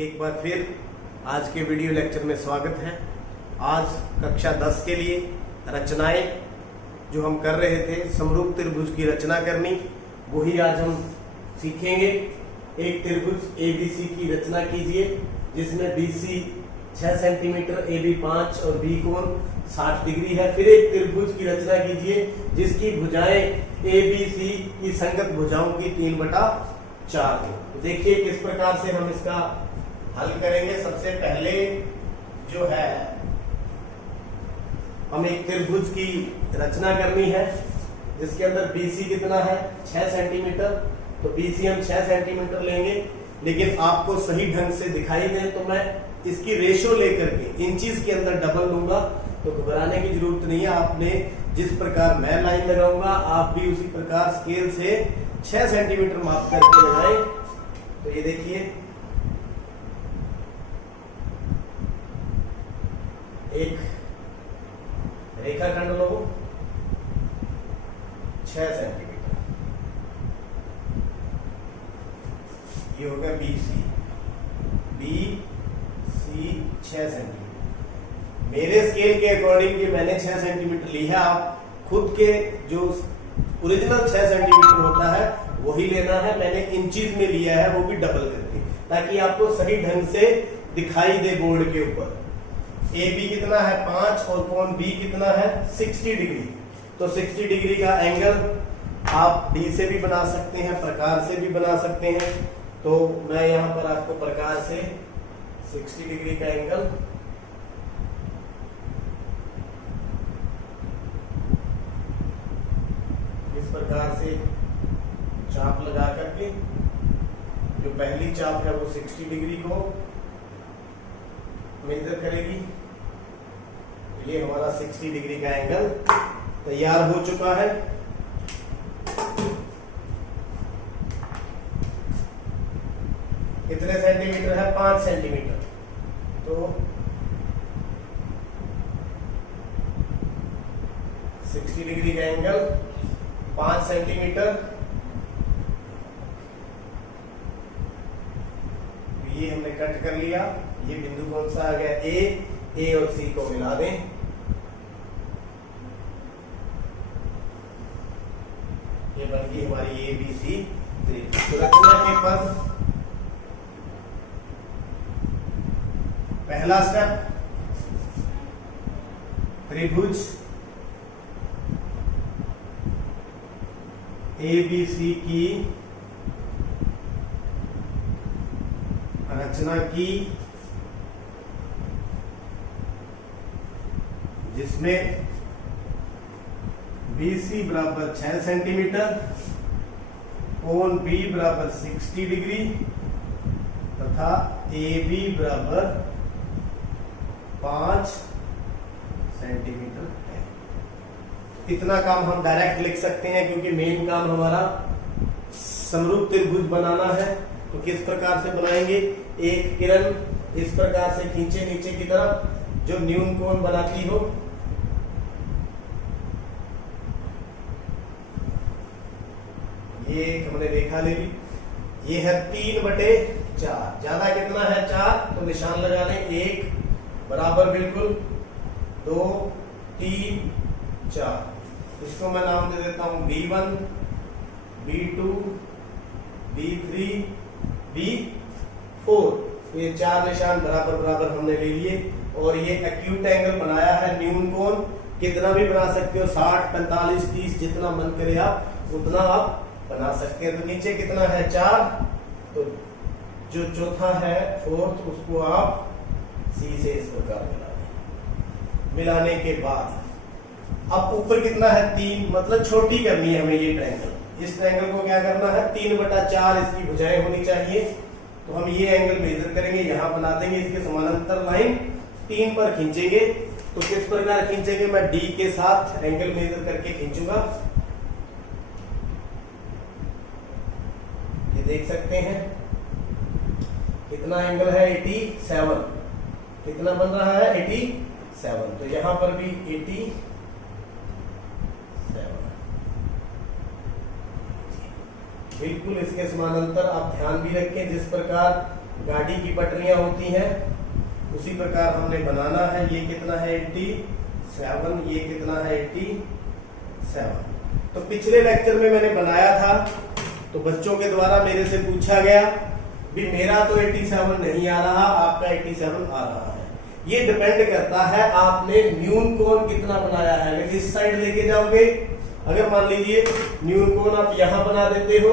एक बार फिर आज के वीडियो लेक्चर में स्वागत है। आज कक्षा 10 के लिए रचनाएं जो हम कर रहे थे, समरूप त्रिभुज की रचना करनी, वही आज हम सीखेंगे। एक त्रिभुज ABC की रचना कीजिए जिसमें BC 6 सेंटीमीटर, AB 5 और B कोण 60 डिग्री है। फिर एक त्रिभुज की रचना कीजिए जिसकी भुजाएं ABC की संगत भुजाओं की 3/4 है। तो देखिए किस प्रकार से हम इसका हल करेंगे। सबसे पहले जो है हम एक त्रिभुज की रचना करनी है जिसके अंदर BC कितना है 6 सेंटीमीटर। तो BC हम 6 सेंटीमीटर लेंगे, लेकिन आपको सही ढंग से दिखाई दे तो मैं इसकी रेशो लेकर के इंचीज के अंदर डबल लूंगा, तो घबराने की जरूरत नहीं है। आपने जिस प्रकार मैं लाइन लगाऊंगा आप भी उसी प्रकार स्केल से 6 सेंटीमीटर माप करके लगाएं। तो ये देखिए एक रेखाखंड लो 6 सेंटीमीटर, ये हो गया BC 6 सेंटीमीटर। मेरे स्केल के अकॉर्डिंग ये मैंने 6 सेंटीमीटर ली है। आप खुद के जो ओरिजिनल 6 सेंटीमीटर होता है वही लेना है। मैंने इंचीज में लिया है, वो भी डबल करके, ताकि आपको सही ढंग से दिखाई दे बोर्ड के ऊपर। AB कितना है 5 और कोण B कितना है 60 डिग्री। तो 60 डिग्री का एंगल आप D से भी बना सकते हैं, प्रकार से भी बना सकते हैं। तो मैं यहां पर आपको प्रकार से 60 डिग्री का एंगल इस प्रकार से चाप लगा करके, जो पहली चाप है वो 60 डिग्री को मेजर करेगी। ये हमारा 60 डिग्री का एंगल तैयार हो चुका है। कितने सेंटीमीटर है 5 सेंटीमीटर। तो 60 डिग्री का एंगल 5 सेंटीमीटर। ये हमने कट कर लिया। ये बिंदु कौन सा आ गया A और C को मिला दें। ये बन गई हमारी ABC त्रिभुज। तो रचना के पद, पहला स्टेप त्रिभुज ABC की रचना की जिसमें BC बराबर 6 सेंटीमीटर, कोण B बराबर 60 डिग्री तथा AB बराबर 5 सेंटीमीटर है। इतना काम हम डायरेक्ट लिख सकते हैं क्योंकि मेन काम हमारा समरूप त्रिभुज बनाना है। तो किस प्रकार से बनाएंगे, एक किरण इस प्रकार से खींचे नीचे की तरफ जो न्यून कोण बनाती हो। ये हमने रेखा ले ली। ये है 3/4। ज्यादा कितना है 4, तो निशान लगा लें। 1 बराबर बिल्कुल 2 3 4। इसको मैं नाम दे देता हूं B1 B2 B3 B4। ये 4 निशान बराबर बराबर हमने ले लिए। और ये एक्यूट एंगल बनाया है, न्यून कोण कितना भी बना सकते हो, 60 45 30 जितना मन करे आप उतना आप बना सकते हैं। तो नीचे कितना है 4, तो जो चौथा है 4th उसको आप C से इस प्रकार मिला दें। मिलाने के बाद अब ऊपर कितना है 3, मतलब छोटी करनी है हमें ये ट्रायंगल। इस ट्रायंगल को क्या करना है 3/4 इसकी भुजाएं होनी चाहिए। तो हम ये एंगल मेजर करेंगे, यहां बना देंगे इसके समानांतर लाइन, 3 पर खींचेंगे। तो किस प्रकार खींचेंगे, मैं D के साथ एंगल मेजर करके खींचूंगा। ये देख सकते हैं कितना एंगल है 87। कितना बन रहा है 87। तो यहां पर भी 87। बिल्कुल इसके समानांतर आप ध्यान भी रखें, जिस प्रकार गाड़ी की पटरियां होती हैं उसी प्रकार हमने बनाना है। ये कितना है 87, ये कितना है 87। तो पिछले लेक्चर में मैंने बनाया था तो बच्चों के द्वारा मेरे से पूछा गया भी मेरा तो 87 नहीं आ रहा, आपका 87 आ रहा है। ये डिपेंड करता है आपने न्यून कोण कितना बनाया है। अगर इस साइड लेके जाओगे, अगर मान लीजिए न्यून कोण आप यहां बना देते हो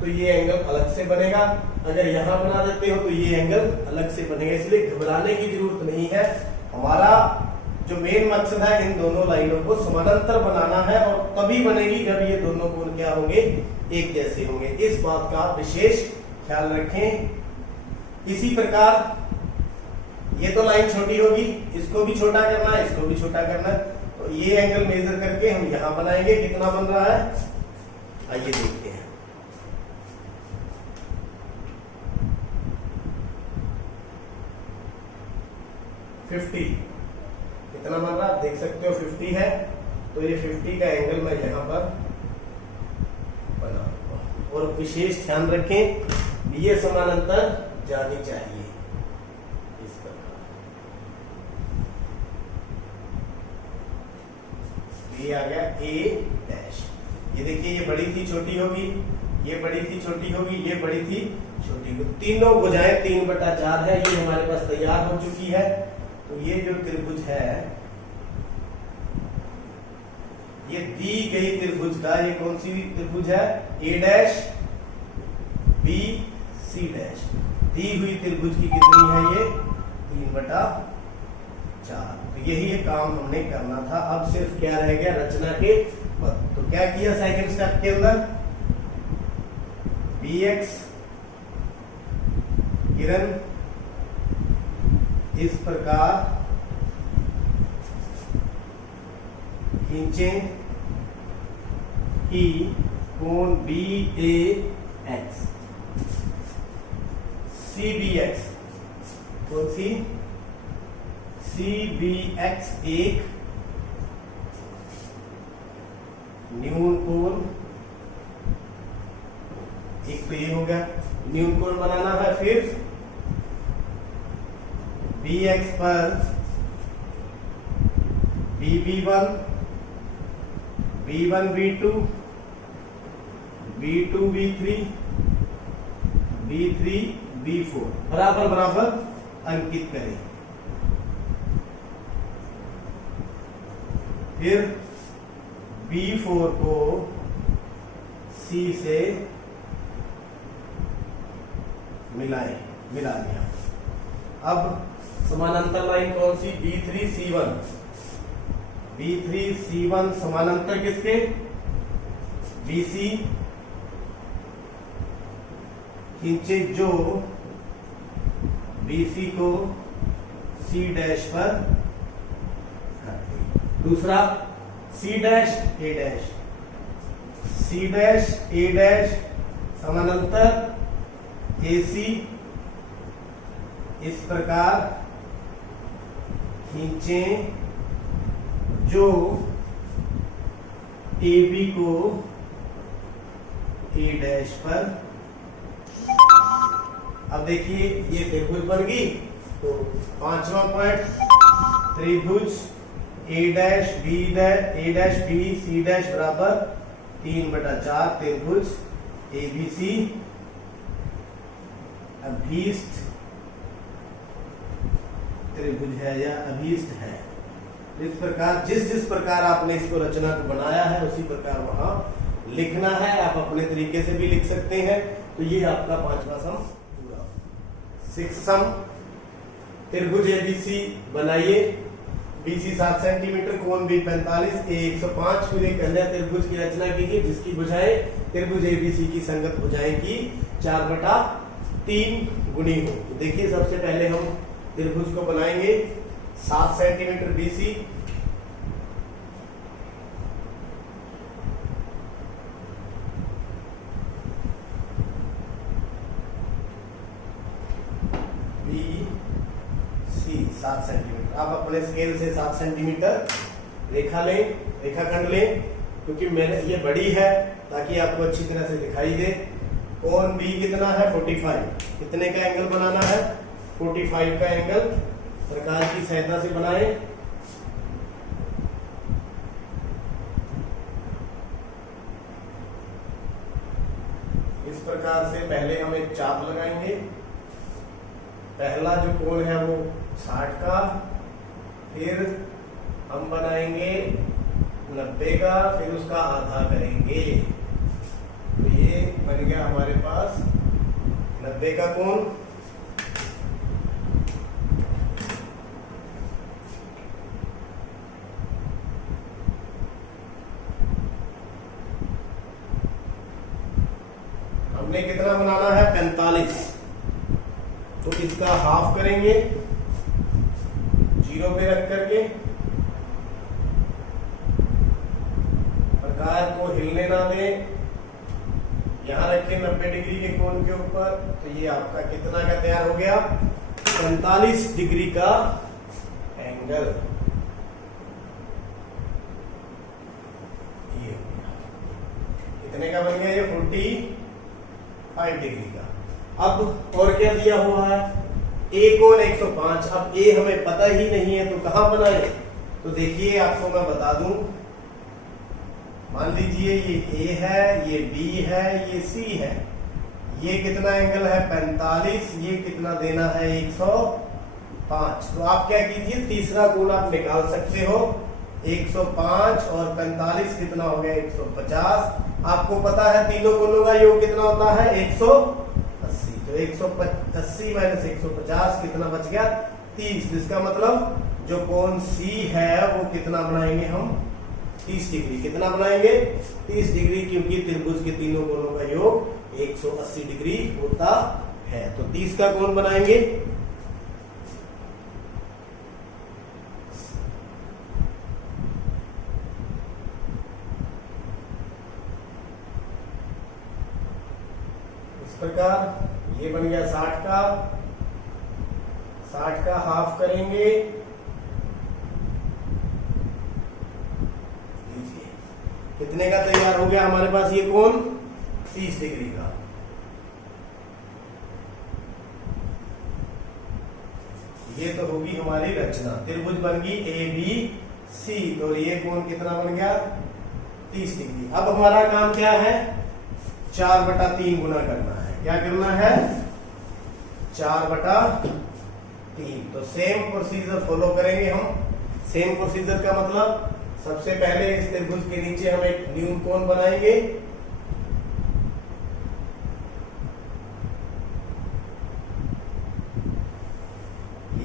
तो ये एंगल अलग से बनेगा, अगर यहां बना देते हो तो ये एंगल अलग से बनेगा। इसलिए घबराने की जरूरत नहीं है। हमारा जो मेन मकसद है इन दोनों लाइनों को समानांतर बनाना है और तभी बनेगी जब ये दोनों कोण क्या होंगे, एक जैसे होंगे। इस बात का विशेष ख्याल रखें। इसी प्रकार ये तो लाइन छोटी होगी, इसको भी छोटा करना है, इसको भी छोटा करना है। तो ये एंगल मेजर करके हम यहां बनाएंगे। कितना बन रहा है आइए देखते हैं। कितना बन रहा है देख सकते हो, 50 है। तो ये 50 का एंगल मैं यहां पर बनाऊंगा। और विशेष ध्यान रखें ये समानांतर जानी चाहिए इस प्रकार। ये आ गया A डैश। ये देखिए ये बड़ी थी छोटी होगी, ये बड़ी थी छोटी होगी, ये बड़ी थी छोटी होगी। तीनों भुजाएं 3/4 है, ये हमारे पास तैयार हो चुकी है। तो ये जो त्रिभुज है, ये दी गई त्रिभुज का ये कौन सी त्रिभुज है, A dash B C dash. दी हुई त्रिभुज की कितनी है ये 3/4। तो यही काम हमने करना था। अब सिर्फ क्या रह गया रचना के पद। तो क्या किया सेकंड स्टेप के अंदर, BX किरण इस प्रकार खींचे कि कोण BAX CBX, कौन सी CBX एक न्यून कोण, एक तो ये हो गया न्यून कोण बनाना है। फिर BX पर BB1 B1 B2 B2 B3 B3 B4 बराबर बराबर अंकित करें। फिर B4 को C से मिला दिया। अब समानांतर लाइन कौन सी, B3 C1 समानांतर किसके, BC खींचे जो BC को C डैश पर। दूसरा C dash A dash, C dash A dash समानांतर AC इस प्रकार खींचे जो AB को A डैश पर। अब देखिए ये त्रिभुज बन गई। तो पांचवा पॉइंट, त्रिभुज A dash B C dash बराबर 3/4 त्रिभुज ABC अभीष्ट त्रिभुज है या अभीष्ट है। इस प्रकार जिस प्रकार आपने इसको रचना को बनाया है उसी प्रकार वहां लिखना है। आप अपने तरीके से भी लिख सकते हैं। तो ये आपका पांचवा सम पूरा। 6th सम, त्रिभुज ABC बनाइए। BC 7 सेंटीमीटर, कोण B 45, A 105। फिर एक अन्य त्रिभुज की रचना कीजिए जिसकी भुजाएं त्रिभुज ABC की संगत भुजाएं की 4/3 गुणी हो। तो देखिए सबसे पहले हम त्रिभुज को बनाएंगे। 7 सेंटीमीटर BC, BC 7 सेंटीमीटर। आप अपने स्केल से 7 सेंटीमीटर रेखा लें, रेखाखंड लें, क्योंकि मैंने ये बड़ी है ताकि आपको अच्छी तरह से दिखाई दे। कोण बी कितना है 45, कितने का एंगल बनाना है 45 का एंगल प्रकाश की सहायता से बनाए। इस प्रकार से पहले हम एक चाप लगाएंगे। पहला जो कोण है वो 60 का, फिर हम बनाएंगे 90 का, फिर उसका आधा करेंगे। तो ये बन गया हमारे पास 90 का कोण। हमने कितना बनाना है 45, तो इसका हाफ करेंगे 0 पे रख करके, प्रकाश को हिलने ना दें, यहां रखें 90 डिग्री के कोण के ऊपर। तो ये आपका कितना का तैयार हो गया 45 डिग्री का एंगल। ये हो गया, कितने का बन गया ये 45 डिग्री का। अब और क्या दिया हुआ है ए कोण 105। अब ए हमें पता ही नहीं है तो कहां बनाए, तो देखिए आपको मैं बता दूं। मान लीजिए ये ए है, ये बी है, ये सी है, ये कितना एंगल है 45, ये कितना देना है 105। तो आप क्या कीजिए तीसरा कोण आप निकाल सकते हो 105 और 45 कितना हो गया 150। आपको पता है तीनों कोणों का योग कितना होता है 180। तो 180 माइनस 150 कितना बच गया 30। जिसका मतलब जो कोण सी है वो कितना बनाएंगे हम 30 डिग्री। कितना बनाएंगे 30 डिग्री, क्योंकि त्रिभुज के तीनों कोणों का योग 180 डिग्री होता है। तो 30 का कोण बनाएंगे। इस प्रकार ये बन गया 60 का, 60 का हाफ करेंगे। कितने का तैयार हो गया हमारे पास ये कोण 30 डिग्री का। ये तो होगी हमारी रचना, त्रिभुज बन गई ए बी सी। तो ये कोण कितना बन गया 30 डिग्री। अब हमारा काम क्या है 4/3 गुना करना है। क्या करना है 4/3। तो सेम प्रोसीजर फॉलो करेंगे हम। सेम प्रोसीजर का मतलब सबसे पहले इस त्रिभुज के नीचे हम एक न्यून कोण बनाएंगे।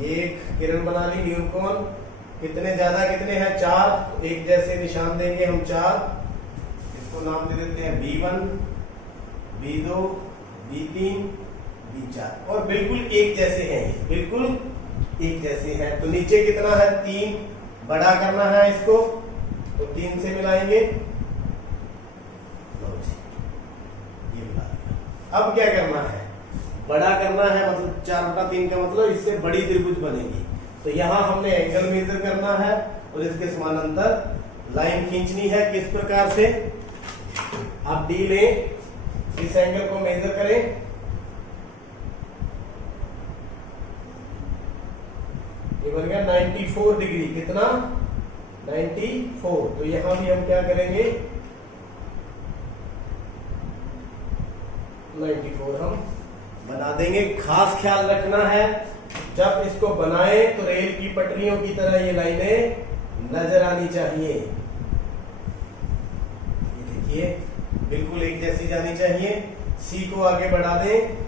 एक किरण बना ली न्यून कोण। कितने ज्यादा कितने हैं 4, एक जैसे निशान देंगे हम 4। इसको नाम दे देते हैं B1, B2, B3, B4 और बिल्कुल एक जैसे हैं, बिल्कुल एक जैसे हैं। तो नीचे कितना है 3, बड़ा करना है इसको तो 3 से मिलाएंगे। ये मिला दिया। अब क्या करना है बड़ा करना है, मतलब 4/3 का मतलब इससे बड़ी त्रिभुज बनेगी। तो यहां हमने एंगल मेजर करना है और इसके समानांतर लाइन खींचनी है। किस प्रकार से आप डी लें, इस एंगल को मेजर करें। ये बन गया 94 डिग्री। कितना 94। तो यहां भी हम क्या करेंगे 94 हम बना देंगे। खास ख्याल रखना है जब इसको बनाए तो रेल की पटरियों की तरह ये लाइनें नजर आनी चाहिए। ये देखिए बिल्कुल एक जैसी जानी चाहिए। सी को आगे बढ़ा दें।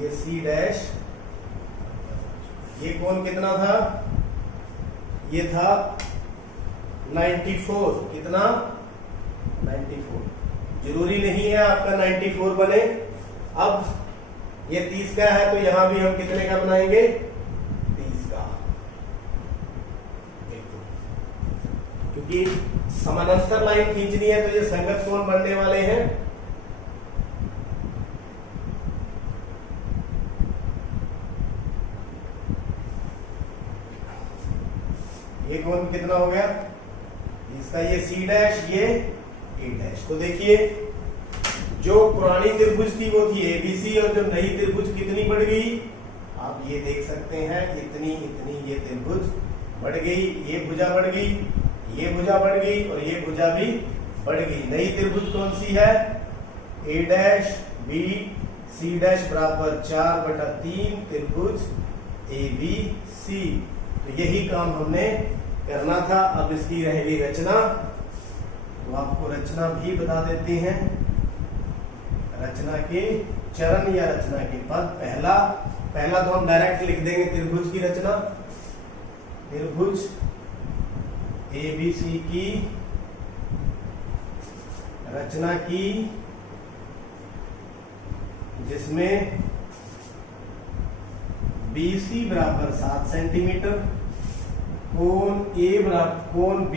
ये सी डैश। ये कोण कितना था ये था 94। कितना 94। जरूरी नहीं है आपका 94 बने। अब ये 30 का है तो यहां भी हम कितने का बनाएंगे 30 का। क्योंकि समानांतर लाइन खींचनी है तो ये संगत कोण बनने वाले हैं। ये कोण कितना हो गया इसका ये सी डैश, ये ए डैश। तो देखिए जो पुरानी त्रिभुज थी वो थी एबीसी, और जो नई त्रिभुज कितनी बढ़ गई, आप ये देख सकते हैं, इतनी इतनी ये त्रिभुज बढ़ गई, ये भुजा बढ़ गई, ये भुजा बढ़ गई, और ये भुजा भी बढ़ गई। नई त्रिभुज कौन सी है, ए डैश बी सी डैश बराबर 4/3 त्रिभुज ए बी सी। तो यही काम हमने करना था। अब इसकी रह गई रचना, तो आपको रचना भी बता देते हैं। रचना के चरण या रचना के पद, पहला तो हम डायरेक्ट लिख देंगे त्रिभुज की रचना। त्रिभुज एबीसी की रचना की, जिसमें BC बराबर 7 सेंटीमीटर, कोण B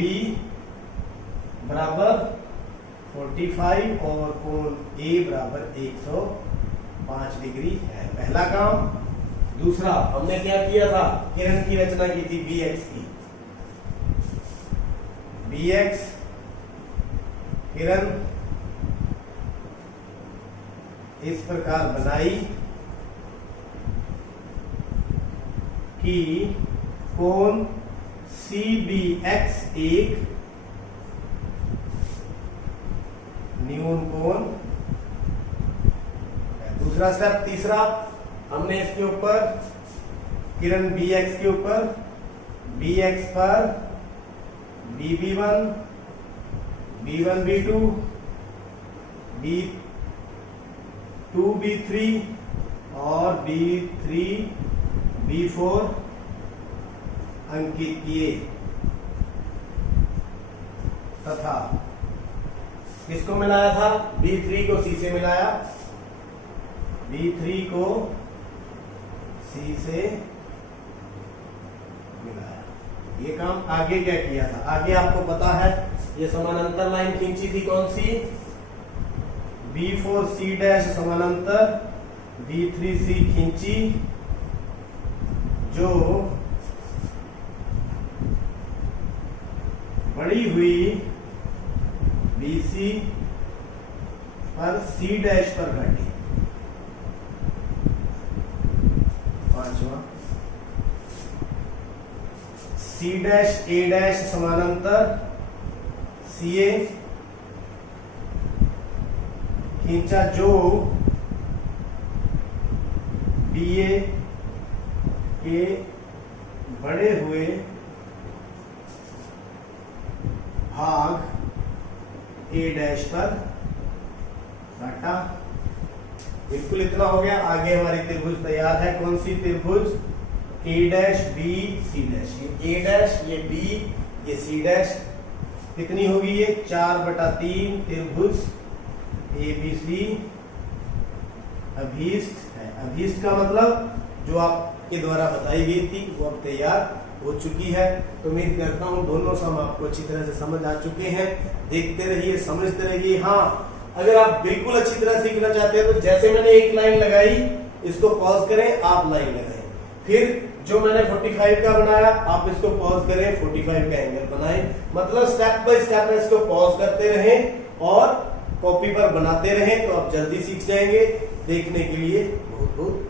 बराबर 45 और कोण A बराबर 105 डिग्री है। पहला काम। दूसरा हमने क्या किया था, किरण की रचना की थी BX की। BX किरण इस प्रकार बनाई कि कोण CBX एक न्यून कोण। दूसरा स्टेप, तीसरा हमने इसके ऊपर किरण BX के ऊपर BX पर BB1 B1 B2 B2 B3 और B3 B4 अंकित किए, तथा किसको मिलाया था, B3 को C से मिलाया, B3 को C से मिलाया। ये काम आगे क्या किया था, आगे आपको पता है, ये समानांतर लाइन खींची थी कौन सी, B4C डैश समानांतर B3C खींची, जो बड़ी हुई BC पर C डैश पर घटी। पांचवा, C डैश A डैश समानांतर CA खींचा, जो BA के बड़े हुए भाग A डैश पर घटा। बिल्कुल इतना हो गया। आगे हमारी त्रिभुज तैयार है। कौन सी त्रिभुज, A dash B C dash. ये A डैश, ये B, ये C डैश कितनी होगी, ये 4/3 त्रिभुज ABC अभीष्ट है। अभीष्ट का मतलब जो आपके द्वारा बताई गई थी वो अब तैयार हो चुकी है। तो उम्मीद करता हूँ दोनों सम आपको अच्छी तरह से समझ आ चुके हैं। देखते रहिए, समझते रहिए। हाँ, अगर आप बिल्कुल अच्छी तरह सीखना चाहते हैं तो जैसे मैंने एक लाइन लगाई, इसको पॉज करें, आप लाइन लगाएं। फिर जो मैंने 45 का बनाया, आप इसको पॉज करें, 45 का एंगल बनाएं। मतलब स्टेप बाय स्टेप इसको पॉज करते रहें और कॉपी पर बनाते रहें, तो आप जल्दी सीख जाएंगे। देखने के लिए बहुत बहुत